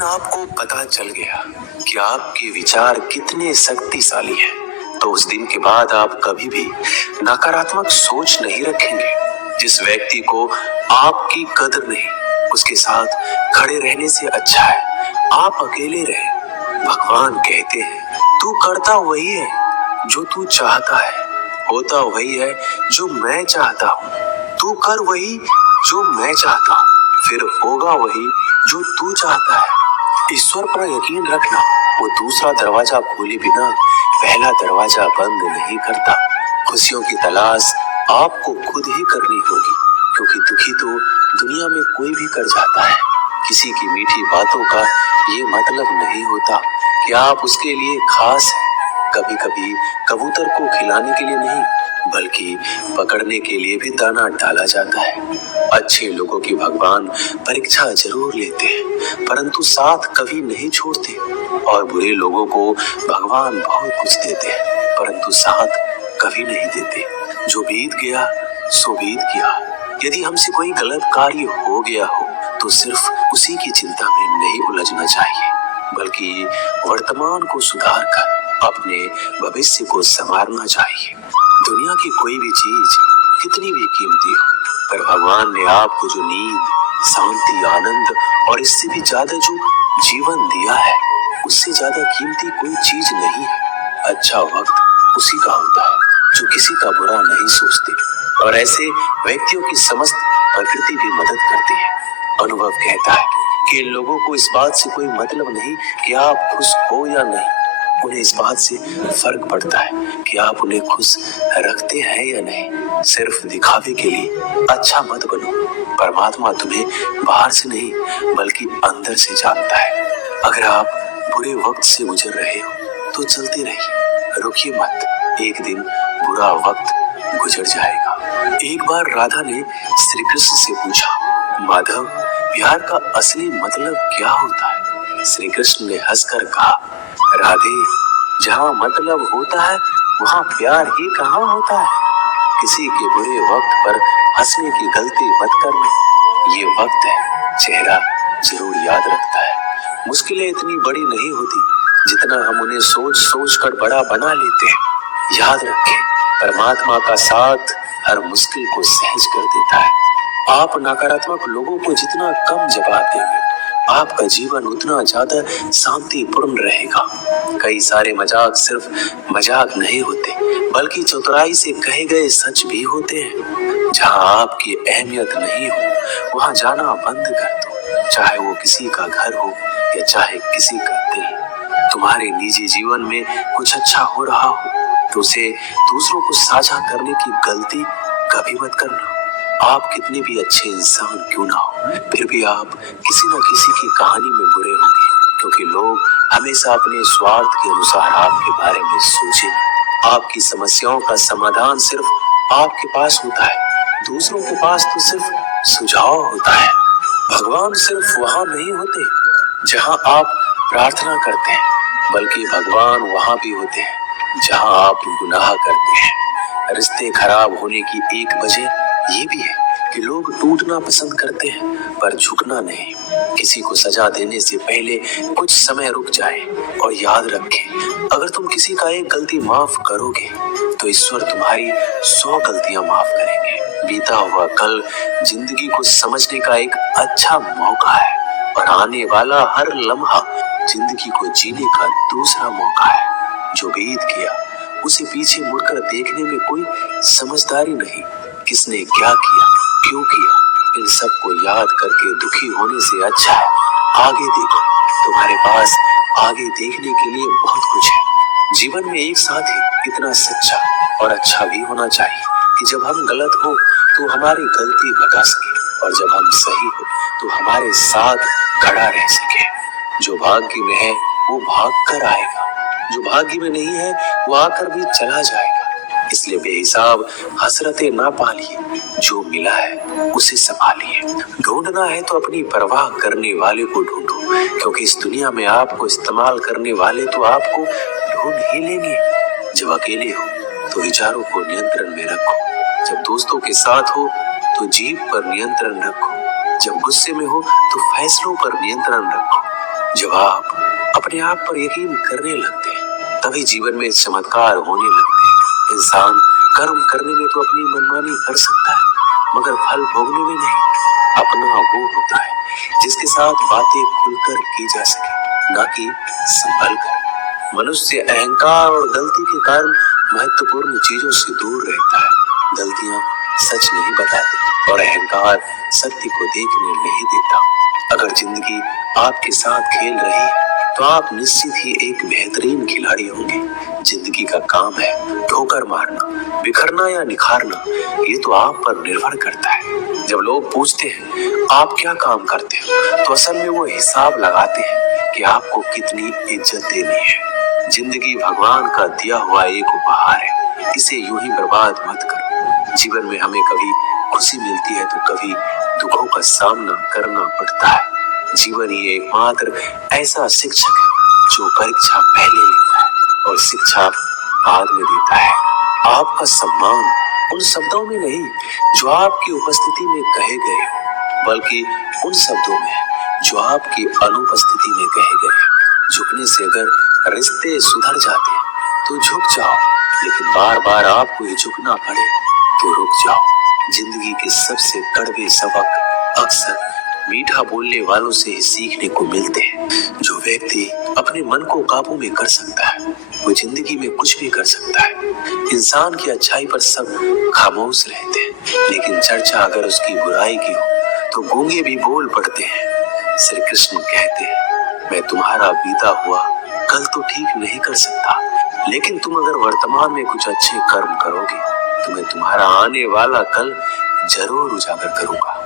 दिन आपको पता चल गया कि आपके विचार कितने शक्तिशाली हैं, तो उस दिन के बाद आप कभी भी नकारात्मक सोच नहीं रखेंगे। जिस व्यक्ति को आपकी कदर नहीं, उसके साथ खड़े रहने से अच्छा है आप अकेले रहे। भगवान कहते हैं, तू करता वही है जो तू चाहता है, होता वही है जो मैं चाहता हूँ। तू कर वही जो मैं चाहता हूँ, फिर होगा वही जो तू चाहता है। ईश्वर पर यकीन रखना, वो दूसरा दरवाजा खोले बिना पहला दरवाजा बंद नहीं करता। खुशियों की तलाश आपको खुद ही करनी होगी, क्योंकि दुखी तो दुनिया में कोई भी कर जाता है। किसी की मीठी बातों का ये मतलब नहीं होता कि आप उसके लिए खास हैं। कभी कभी कबूतर को खिलाने के लिए नहीं, बल्कि पकड़ने के लिए भी दाना डाला जाता है। अच्छे लोगों की भगवान परीक्षा जरूर लेते हैं, परंतु साथ कभी नहीं छोड़ते। और बुरे लोगों को भगवान बहुत कुछ देते हैं, परंतु साथ कभी नहीं देते। जो बीत गया सो बीत गया। यदि हमसे कोई गलत कार्य हो गया हो तो सिर्फ उसी की चिंता में नहीं उलझना चाहिए, बल्कि वर्तमान को सुधार कर अपने भविष्य को संवारना चाहिए। दुनिया की कोई भी चीज कितनी भी कीमती हो, पर भगवान ने आपको जो नींद, शांति, आनंद और इससे भी ज्यादा जो जीवन दिया है, उससे ज्यादा कीमती कोई चीज नहीं है। अच्छा वक्त उसी का होता है जो किसी का बुरा नहीं सोचते, और ऐसे व्यक्तियों की समस्त प्रकृति भी मदद करती है। अनुभव कहता है कि इन लोगों को इस बात से कोई मतलब नहीं कि आप खुश हो या नहीं, उन्हें इस बात से फर्क पड़ता है कि आप उन्हें खुश रखते हैं या नहीं। सिर्फ दिखावे के लिए अच्छा मत बनो। परमात्मा तुम्हें बाहर से नहीं बल्कि अंदर से जानता है। अगर आप बुरे वक्त से गुजर रहे हो तो चलते रहिए, रुकिए मत। एक दिन बुरा वक्त गुजर जाएगा। एक बार राधा ने श्री कृष्ण से पूछा, माधव, प्यार का असली मतलब क्या होता है? श्री कृष्ण ने हंसकर कहा, राधे, जहाँ मतलब होता है वहाँ प्यार ही कहाँ होता है। किसी के बुरे वक्त पर हंसने की गलती मत करना। ये वक्त है, चेहरा जरूर याद रखता है। मुश्किलें इतनी बड़ी नहीं होती जितना हम उन्हें सोच सोच कर बड़ा बना लेते हैं। याद रखें, परमात्मा का साथ हर मुश्किल को सहज कर देता है। आप नकारात्मक लोगों को जितना कम जवाब देंगे, आपका जीवन उतना ज्यादा शांतिपूर्ण रहेगा। कई सारे मजाक सिर्फ मजाक नहीं होते, बल्कि चतुराई से कहे गए सच भी होते हैं। जहां आपकी अहमियत नहीं हो वहां जाना बंद कर दो, चाहे वो किसी का घर हो या चाहे किसी का दिल। तुम्हारे निजी जीवन में कुछ अच्छा हो रहा हो तो उसे दूसरों को साझा करने की गलती कभी मत करना। आप कितने भी अच्छे इंसान क्यों ना हो, फिर भी आप किसी न किसी की कहानी में बुरे होंगे, क्योंकि लोग हमेशा अपने स्वार्थ के अनुसार आपके बारे में सोचेंगे। आपकी समस्याओं का समाधान सिर्फ आपके पास होता है, दूसरों के पास तो सिर्फ सुझाव होता है। भगवान सिर्फ वहां नहीं होते जहां आप प्रार्थना करते हैं, बल्कि भगवान वहां भी होते हैं जहां आप गुनाह करते हैं। रिश्ते खराब होने की एक वजह ये भी है कि लोग टूटना पसंद करते हैं पर झुकना नहीं। किसी को सजा देने से पहले कुछ समय रुक जाए और याद रखें, अगर तुम किसी का एक गलती माफ करोगे तो ईश्वर तुम्हारी 100 गलतियां माफ करेंगे। बीता हुआ कल जिंदगी को समझने का एक अच्छा मौका है, और आने वाला हर लम्हा जिंदगी को जीने का दूसरा मौका है। जो बीत गया उसे पीछे मुड़कर देखने में कोई समझदारी नहीं। किसने क्या किया, क्यों किया, इन सब को याद करके दुखी होने से अच्छा है आगे देखो। तुम्हारे पास आगे देखने के लिए बहुत कुछ है। जीवन में एक साथ ही इतना सच्चा और अच्छा भी होना चाहिए कि जब हम गलत हो तो हमारी गलती बता सके, और जब हम सही हो तो हमारे साथ खड़ा रह सके। जो भाग्य में है वो भाग कर आएगा, जो भाग्य में नहीं है वो आकर भी चला जाएगा। इसलिए बेहिसाब हसरतें ना पालिए, जो मिला है उसे संभालिए। ढूंढना है तो अपनी परवाह करने वाले को ढूंढो, क्योंकि इस दुनिया में आपको इस्तेमाल करने वाले तो आपको ढूंढ ही लेंगे। जब अकेले हो तो विचारों को नियंत्रण में रखो, जब दोस्तों के साथ हो तो जीभ पर नियंत्रण रखो, जब गुस्से में हो तो फैसलों पर नियंत्रण रखो, जब आप अपने आप पर यकीन करने लगते हैं तभी जीवन में चमत्कार होने लगते हैं। इंसान कर्म करने में तो अपनी मनमानी कर सकता है मगर फल भोगने में नहीं। अपना वो होता है जिसके साथ बातें खुलकर की जा सके, ना कि संभल कर। मनुष्य अहंकार और गलती के कारण महत्वपूर्ण चीजों से दूर रहता है। गलतियां सच नहीं बताती और अहंकार सत्य को देखने नहीं देता। अगर जिंदगी आपके साथ खेल रही है तो आप निश्चित ही एक बेहतरीन खिलाड़ी होंगे। जिंदगी का काम है ठोकर मारना, बिखरना या निखारना, ये तो आप पर निर्भर करता है। जब लोग पूछते हैं आप क्या काम करते हो तो असल में वो हिसाब लगाते हैं कि आपको कितनी इज्जत देनी है। जिंदगी भगवान का दिया हुआ एक उपहार है, इसे यूं ही बर्बाद मत करो। जीवन में हमें कभी खुशी मिलती है तो कभी दुखों का सामना करना पड़ता है। जीवन ही एकमात्र ऐसा शिक्षक है जो परीक्षा पहले लेता है और शिक्षा बाद में देता है। आपका सम्मान उन शब्दों में नहीं जो आपकी उपस्थिति में कहे गए हो, बल्कि उन शब्दों में जो आपकी अनुपस्थिति में कहे गए। झुकने से अगर रिश्ते सुधर जाते हैं तो झुक जाओ, लेकिन बार बार आपको ही झुकना पड़े तो रुक जाओ। जिंदगी के सबसे कड़वे सबक अक्सर मीठा बोलने वालों से ही सीखने को मिलते हैं। जो व्यक्ति अपने मन को काबू में कर सकता है वो जिंदगी में कुछ भी कर सकता है। इंसान की अच्छाई पर सब खामोश रहते हैं, लेकिन चर्चा अगर उसकी बुराई की हो तो गूंगे भी बोल पड़ते हैं। श्री कृष्ण कहते हैं मैं तुम्हारा बीता हुआ कल तो ठीक नहीं कर सकता, लेकिन तुम अगर वर्तमान में कुछ अच्छे कर्म करोगे तो मैं तुम्हारा आने वाला कल जरूर उजागर करूंगा।